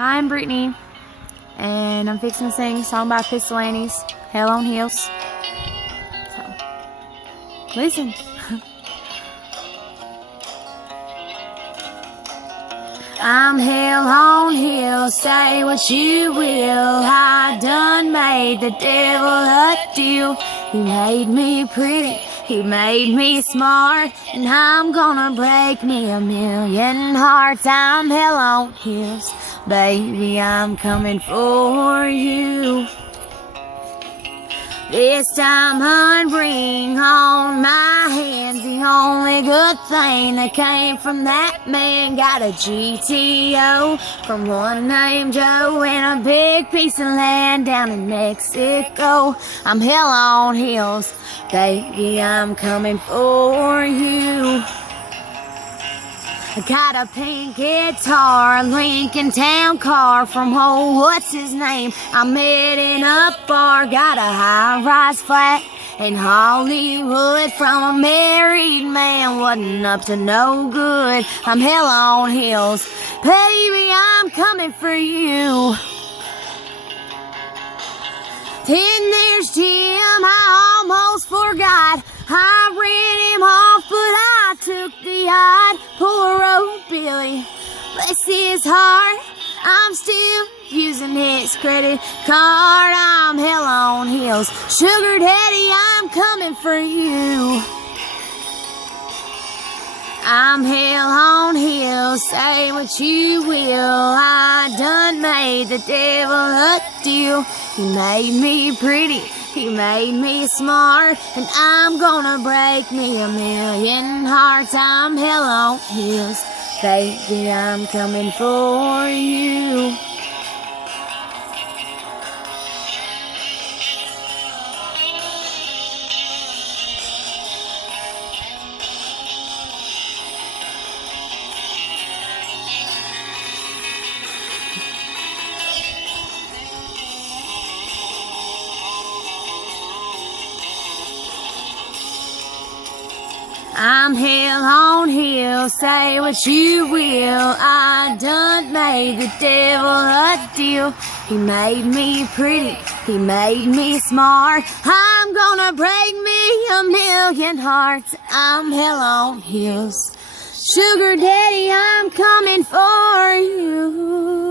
Hi, I'm Brittany, and I'm fixing to sing a song by Pistol Annie's, Hell on Heels. So, listen. I'm hell on heels, say what you will. I done made the devil a deal. He made me pretty, he made me smart, and I'm gonna break me a million hearts. I'm hell on heels, baby, I'm coming for you. This time, hun, bring on my hands. The only good thing that came from that man. Got a GTO from one named Joe and a big piece of land down in Mexico. I'm hell on heels, baby, I'm coming for you. I got a pink guitar, a Lincoln Town car from what's his name? I'm heading up bar, got a high-rise flat in Hollywood from a married man, wasn't up to no good. I'm hell on heels, baby, I'm coming for you. Then there's Jim, I almost forgot. I ran him off, but I took the odd. Poor old Billy, bless his heart, I'm still using his credit card. I'm hell on heels, sugar daddy, I'm coming for you. I'm hell on heels, say what you will. I done made the devil a deal. He made me pretty, he made me smart, and I'm gonna break me a million hearts. I'm hell on heels, baby, I'm coming for you. I'm hell on heels, say what you will. I done made the devil a deal. He made me pretty, he made me smart. I'm gonna break me a million hearts. I'm hell on heels, sugar daddy, I'm coming for you.